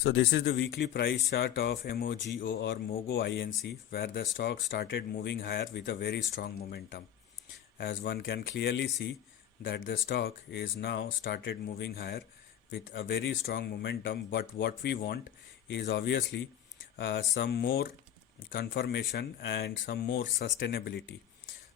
So this is the weekly price chart of MOGO or MOGO INC, where the stock started moving higher with a very strong momentum. As one can clearly see that the stock is now started moving higher with a very strong momentum, but what we want is obviously some more confirmation and some more sustainability.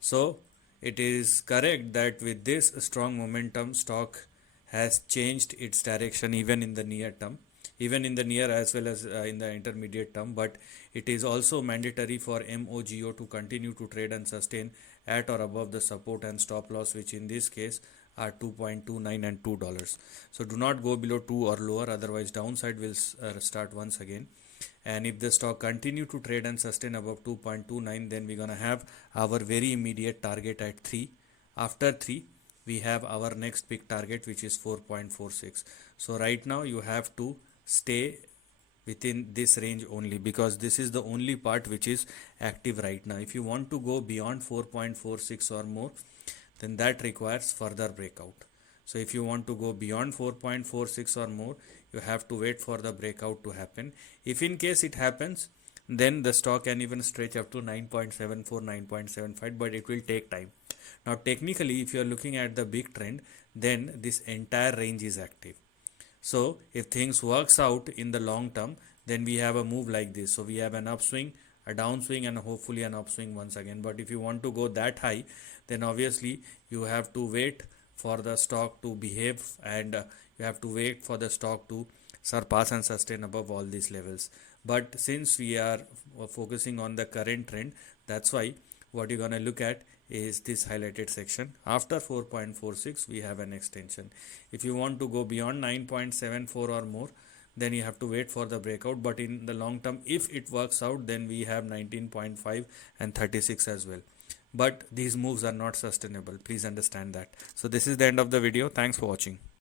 So it is correct that with this strong momentum, stock has changed its direction even in the near term, even in the near as well as in the intermediate term. But it is also mandatory for MOGO to continue to trade and sustain at or above the support and stop loss, which in this case are 2.29 and $2. So do not go below 2 or lower, otherwise downside will start once again. And if the stock continue to trade and sustain above 2.29, then we're gonna have our very immediate target at 3. After 3, we have our next big target, which is 4.46. So right now you have to stay within this range only, because this is the only part which is active right now. If you want to go beyond 4.46 or more, then that requires further breakout. So if you want to go beyond 4.46 or more, you have to wait for the breakout to happen. If in case it happens, then the stock can even stretch up to 9.74, 9.75, but it will take time. Now technically, if you are looking at the big trend, then this entire range is active. So if things works out in the long term, then we have a move like this. So we have an upswing, a downswing, and hopefully an upswing once again. But if you want to go that high, then obviously you have to wait for the stock to behave, and you have to wait for the stock to surpass and sustain above all these levels. But since we are focusing on the current trend, that's why what you're gonna look at is this highlighted section. After 4.46, we have an extension. If you want to go beyond 9.74 or more, then you have to wait for the breakout. But in the long term, if it works out, then we have 19.5 and 36 as well. But these moves are not sustainable. Please understand that. So this is the end of the video. Thanks for watching.